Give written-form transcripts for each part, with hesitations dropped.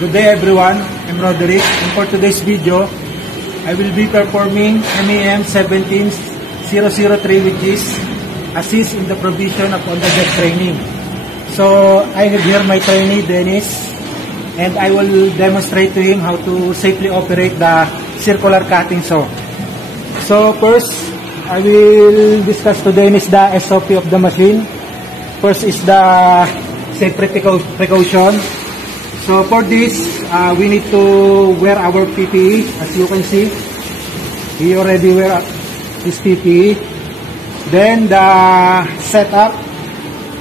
Good day everyone, I'm Roderick, and for today's video, I will be performing MEM 17003, which is assist in the provision of on-the-job training. So I have here my trainee Dennis, and I will demonstrate to him how to safely operate the circular cutting saw. So first, I will discuss to Dennis the SOP of the machine. First is the safety precaution. So for this, we need to wear our PPE. As you can see, we already wear this PPE. Then the setup,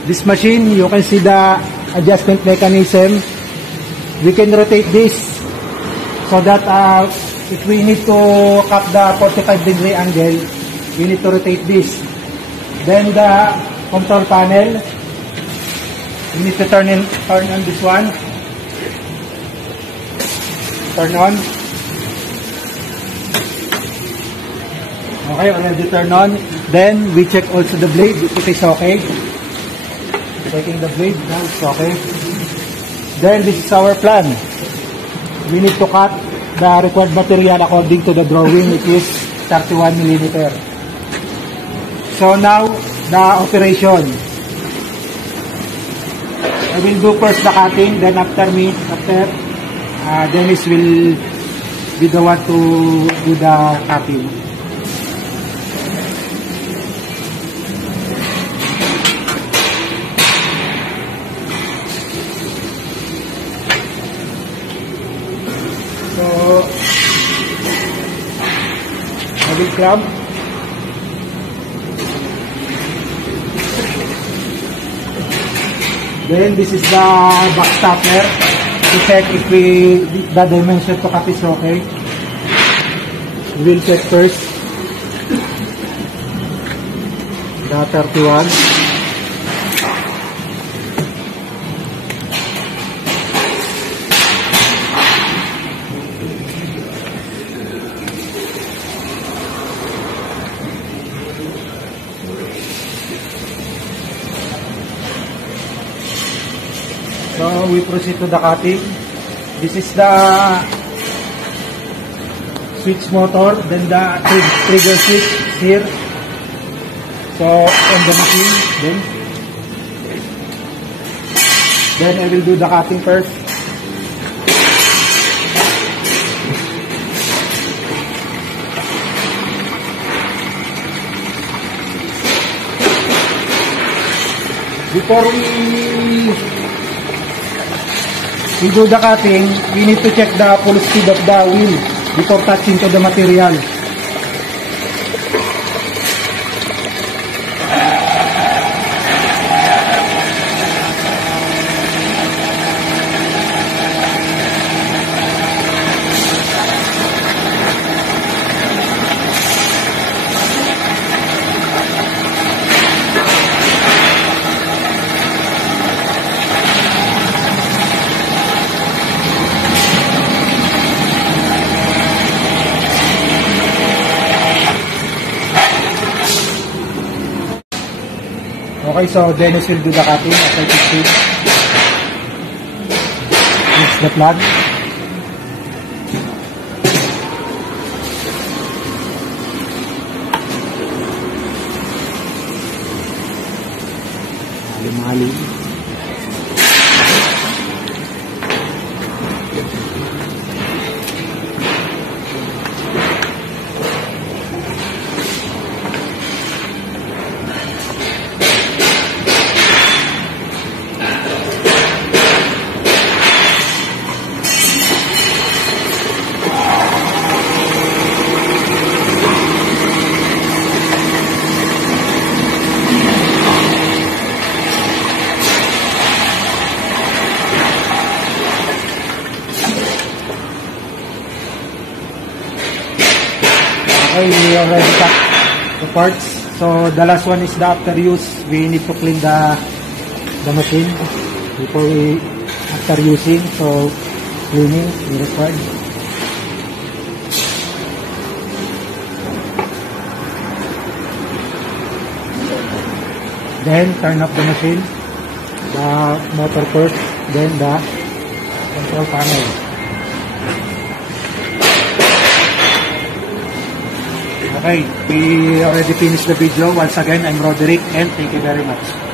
this machine, you can see the adjustment mechanism. We can rotate this so that if we need to cut the 45-degree angle, we need to rotate this. Then the control panel, we need to turn on this one. Turn on. Okay, already turn on. Then we check also the blade if it is okay. Checking the blade, now it's okay. Then this is our plan. We need to cut the required material according to the drawing, which is 31 mm. So now the operation. I will do first the cutting, then after Dennis will be the one to do the cutting. So I will clamp. Then this is the back stopper to check if the dimension to cut is okay. We will check first the 31. So we proceed to the cutting. This is the switch motor, then the trigger switch here. So on the machine, then I will do the cutting first. Before we do the cutting, we need to check the full speed of the wheel before touching to the material. Okay, so Dennis will do the cutting after 15. This is the plug. Malim-malim. Okay, we already cut the parts. So the last one is the after use. We need to clean the machine before after using. So cleaning is required. Then turn off the machine, the motor first, then the control panel. Okay, we already finished the video. Once again, I'm Roderick and thank you very much.